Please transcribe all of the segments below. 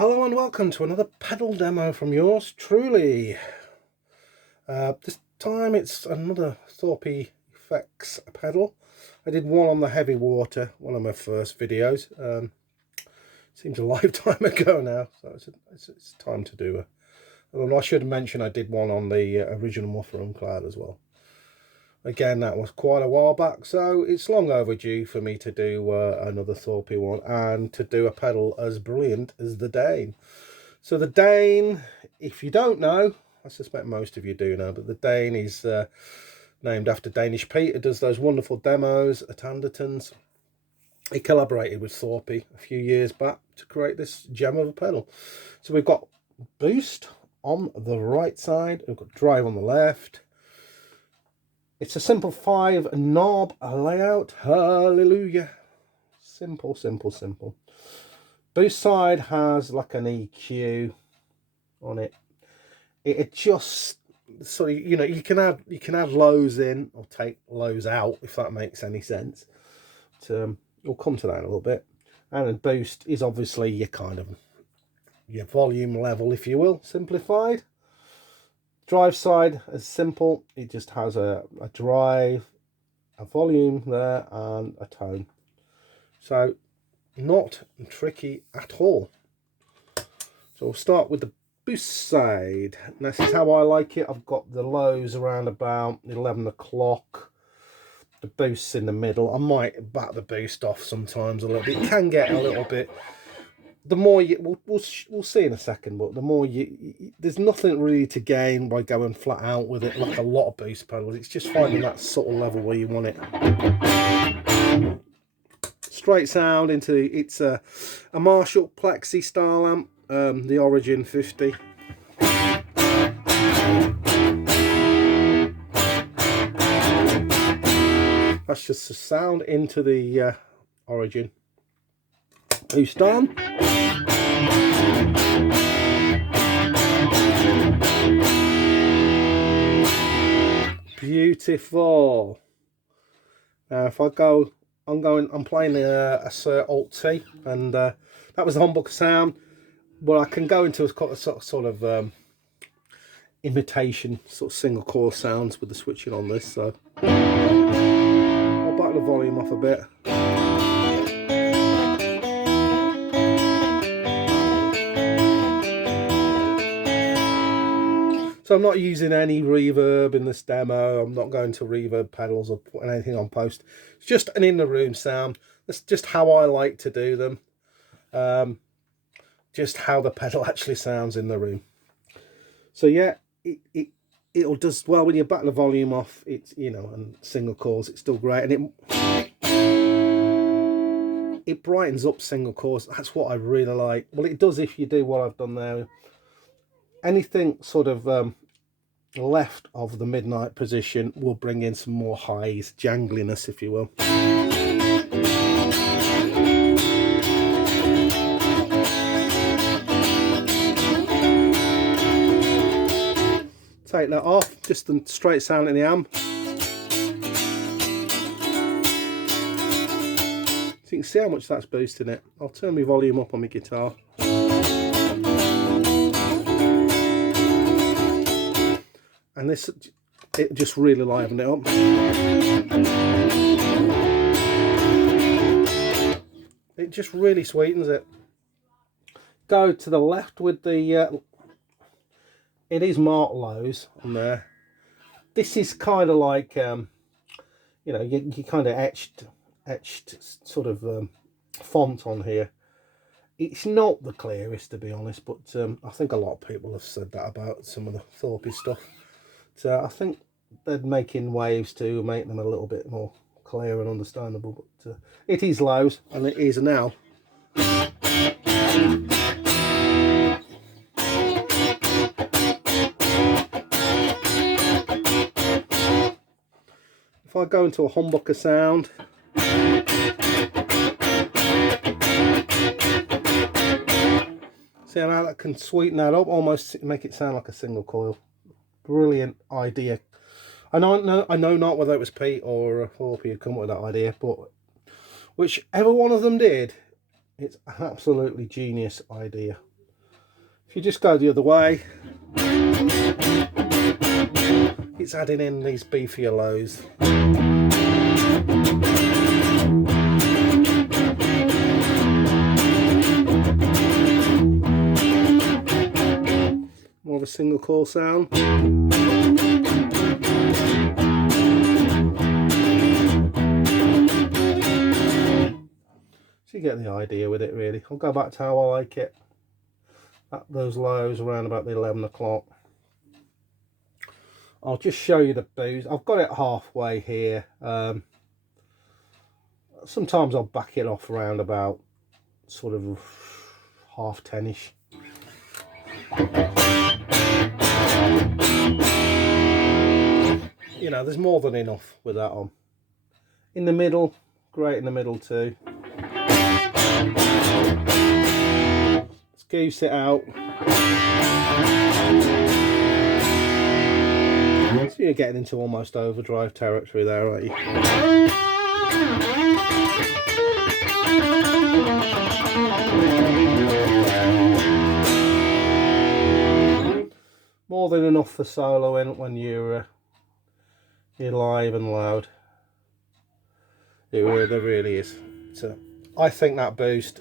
Hello and welcome to another pedal demo from yours truly. This time it's another Thorpy FX pedal. I did one on the heavy water, one of my first videos. Seems a lifetime ago now, so it's time to do a... I should mention I did one on the original Muffler and Cloud as well. Again, that was quite a while back, so it's long overdue for me to do another Thorpy one and to do a pedal as brilliant as the Dane. So the Dane, if you don't know, I suspect most of you do know, but the Dane is named after Danish Pete, who does those wonderful demos at Anderton's. He collaborated with Thorpy a few years back to create this gem of a pedal. So we've got boost on the right side, we've got drive on the left. It's a simple 5 knob layout. Hallelujah. Simple, simple, simple. Boost side has like an EQ on it. It adjusts, so you know, you can add lows in or take lows out, if that makes any sense. But, we'll come to that in a little bit. And the boost is obviously your your volume level, if you will, simplified. Drive side is simple. It just has a drive, a volume there, and a tone. So not tricky at all. So we'll start with the boost side. And this is how I like it. I've got the lows around about 11 o'clock. The boost's in the middle. I might back the boost off sometimes a little bit. It can get a little bit... The more you, we'll see in a second, but the more there's nothing really to gain by going flat out with it like a lot of boost pedals. It's just finding that subtle level where you want it. Straight sound into it's a Marshall Plexi style amp, the Origin 50. That's just the sound into the Origin. Boost on. Beautiful. Now if I go, I'm playing a Suhr Alt T, and that was the Thornbucker sound. But I can go into a sort of imitation, sort of single coil sounds with the switching on this. So I'll back the volume off a bit. So I'm not using any reverb in this demo. I'm not going to reverb pedals or putting anything on post. It's just an in the room sound. That's just how I like to do them. Just how the pedal actually sounds in the room. So yeah, it'll just, well, when you back the volume off, it's, you know, and single coils, it's still great, and it brightens up single coils. That's what I really like. Well, it does if you do what I've done there. Anything sort of left of the midnight position will bring in some more highs, jangliness, if you will. Take that off, just the straight sound in the amp. So you can see how much that's boosting it. I'll turn my volume up on my guitar. And this, it just really livened it up. It just really sweetens it. Go to the left with the, it is marked lows on there. This is kind of like, you know, you kind of etched sort of font on here. It's not the clearest, to be honest, but I think a lot of people have said that about some of the Thorpy stuff. So I think they're making waves to make them a little bit more clear and understandable, but it is lows, and it is now. If I go into a humbucker sound, see how that can sweeten that up, almost make it sound like a single coil. Brilliant idea. I know not whether it was Pete or Thorpy who come up with that idea, but whichever one of them did, it's an absolutely genius idea. If you just go the other way, it's adding in these beefier lows. More of a single coil sound. So you get the idea with it really. I'll go back to how I like it. At those lows around about the 11 o'clock. I'll just show you the boost. I've got it halfway here. Sometimes I'll back it off around about sort of 10:30ish. You know, there's more than enough with that on. In the middle, great in the middle too. Let's goose it out. So you're getting into almost overdrive territory there, aren't you? More than enough for soloing when you're live and loud. There really is. So I think that boost,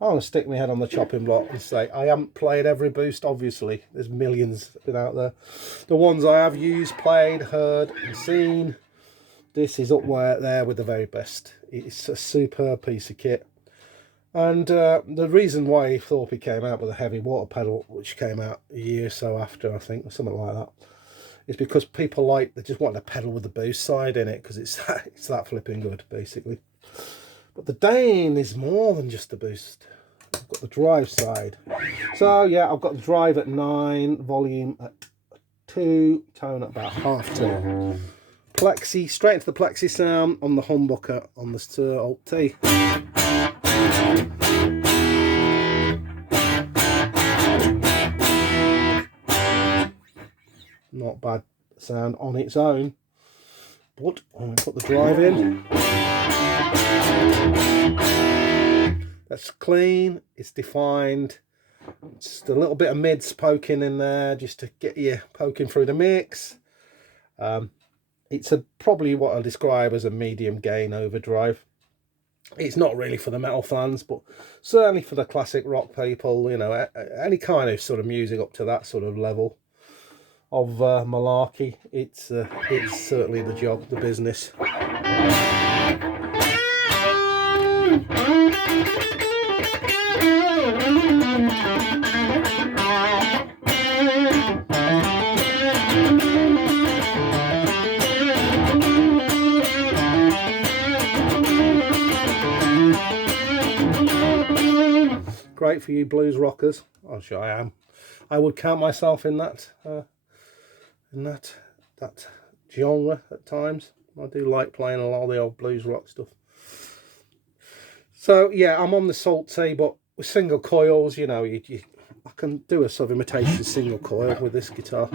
I'm going to stick my head on the chopping block and say I haven't played every boost, obviously. There's millions been out there. The ones I have used, played, heard and seen, this is up there with the very best. It's a superb piece of kit. And the reason why Thorpy came out with a heavy water pedal, which came out a year or so after, I think, or something like that, is because people they just want a pedal with the boost side in it, because it's that flipping good, basically. But the Dane is more than just the boost. I've got the drive side. So yeah, I've got the drive at 9, volume at 2, tone at about 1/2 Plexi, straight into the Plexi sound on the humbucker on the Suhr Alt T. Not bad sound on its own, but I'm going to put the drive in. That's clean, it's defined, just a little bit of mids poking in there just to get you poking through the mix. It's probably what I describe as a medium gain overdrive. It's not really for the metal fans, but certainly for the classic rock people, you know, any kind of sort of music up to that sort of level of malarkey, it's certainly the job, the business. Great for you blues rockers. I'm sure I am. I would count myself in that genre at times. I do like playing a lot of the old blues rock stuff. So yeah, I'm on the Salt T, but with single coils, you know, I can do a sort of imitation single coil with this guitar.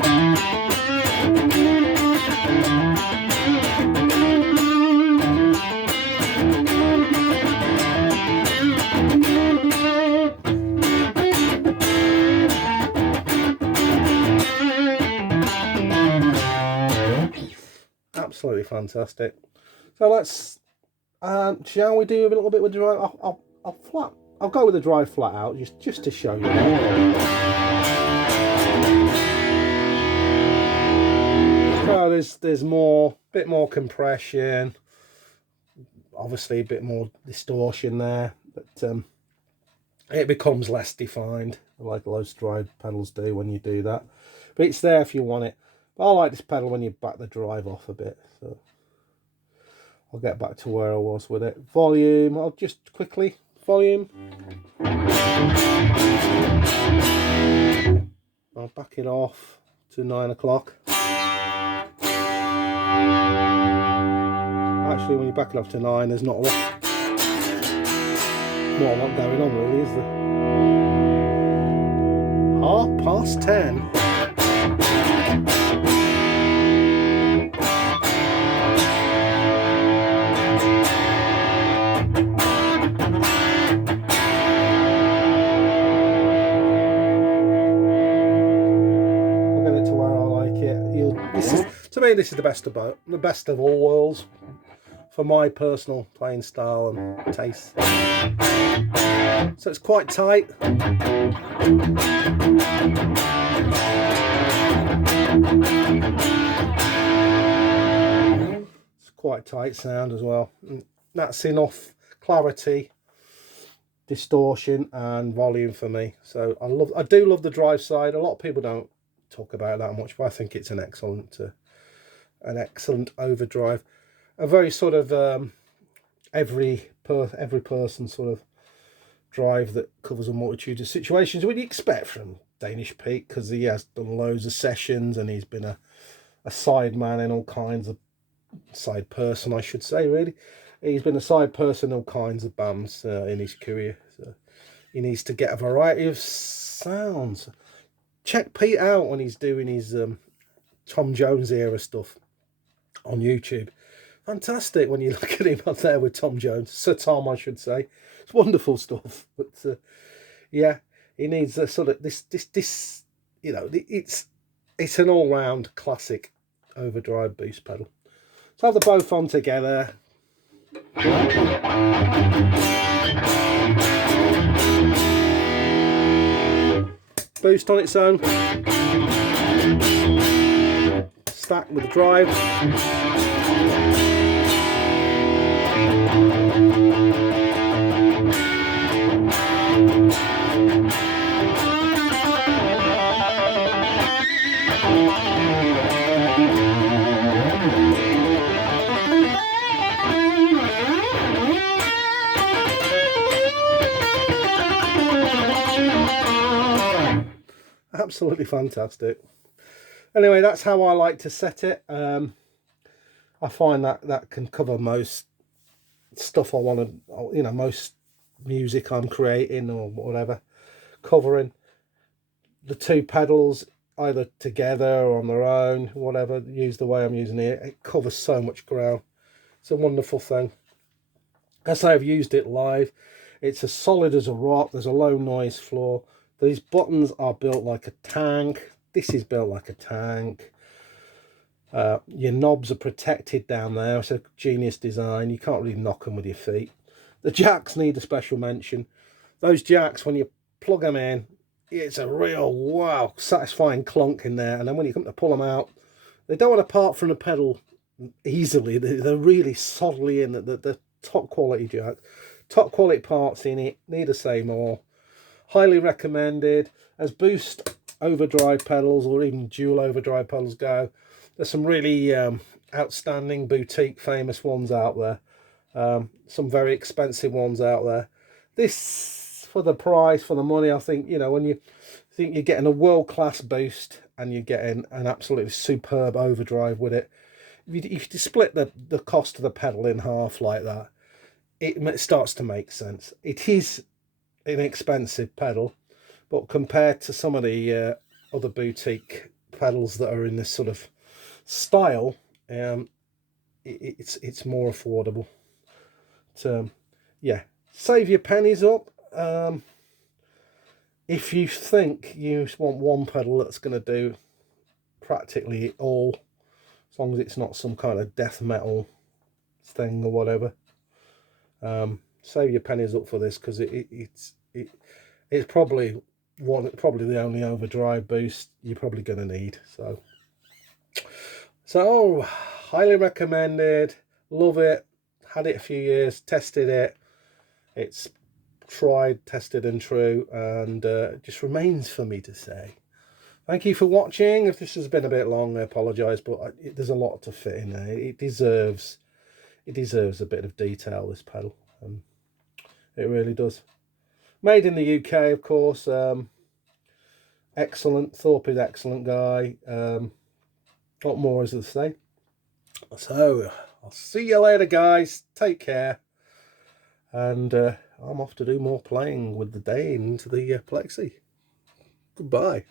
Absolutely fantastic. So let's shall we do a little bit with drive? I'll go with the drive flat out just to show you. So there's bit more compression, obviously a bit more distortion there, but it becomes less defined, like most drive pedals do when you do that. But it's there if you want it. But I like this pedal when you back the drive off a bit, so I'll get back to where I was with it. Volume, I'll just quickly, volume. I'll back it off to 9 o'clock. Actually, when you back it off to 9, there's not a lot going on really, is there? 10:30. To me, this is the best of both, the best of all worlds for my personal playing style and taste. So it's quite tight. It's quite tight sound as well. And that's enough clarity, distortion and volume for me. So I do love the drive side. A lot of people don't talk about it that much, but I think it's an excellent overdrive. A very sort of every person sort of drive that covers a multitude of situations. What do you expect from Danish Pete? Because he has done loads of sessions and he's been a side man in all kinds of side person, I should say. Really, he's been a side person in all kinds of bands in his career. So he needs to get a variety of sounds. Check Pete out when he's doing his Tom Jones era stuff on YouTube. Fantastic when you look at him up there with Tom Jones, Sir Tom, I should say. It's wonderful stuff. But yeah, he needs a sort of this. You know, it's an all-round classic overdrive boost pedal. So have the both on together. Boost on its own. Stack with the drive. Absolutely fantastic. Anyway, that's how I like to set it. I find that can cover most stuff I want to, you know, most music I'm creating or whatever. Covering the two pedals either together or on their own, whatever, used the way I'm using it. It covers so much ground. It's a wonderful thing. As I've used it live, it's as solid as a rock. There's a low noise floor. These buttons are built like a tank. This is built like a tank. Your knobs are protected down there. It's a genius design. You can't really knock them with your feet. The jacks need a special mention. Those jacks, when you plug them in, it's a real, wow, satisfying clunk in there. And then when you come to pull them out, they don't want to part from the pedal easily. They're really solidly in. The top quality jack. Top quality parts in it. Need to say more. Highly recommended. As boost overdrive pedals or even dual overdrive pedals go, there's some really outstanding boutique famous ones out there. Some very expensive ones out there. This, for the price, for the money, I think, you know, when you think you're getting a world-class boost and you're getting an absolutely superb overdrive with it, if you split the cost of the pedal in half like that, it starts to make sense. It is an expensive pedal, but compared to some of the other boutique pedals that are in this sort of style, it's more affordable. So yeah, save your pennies up. If you think you want one pedal that's going to do practically all, as long as it's not some kind of death metal thing or whatever, save your pennies up for this, because it's probably the only overdrive boost you're probably going to need. So highly recommended. Love it. Had it a few years, tested it. It's tried, tested and true, and it just remains for me to say thank you for watching. If this has been a bit long, I apologise, but there's a lot to fit in there. It deserves a bit of detail, this pedal. It really does. Made in the UK, of course. Excellent. Thorpe is excellent guy. What more is there to say? So I'll see you later, guys. Take care. And I'm off to do more playing with the Dane into the Plexi. Goodbye.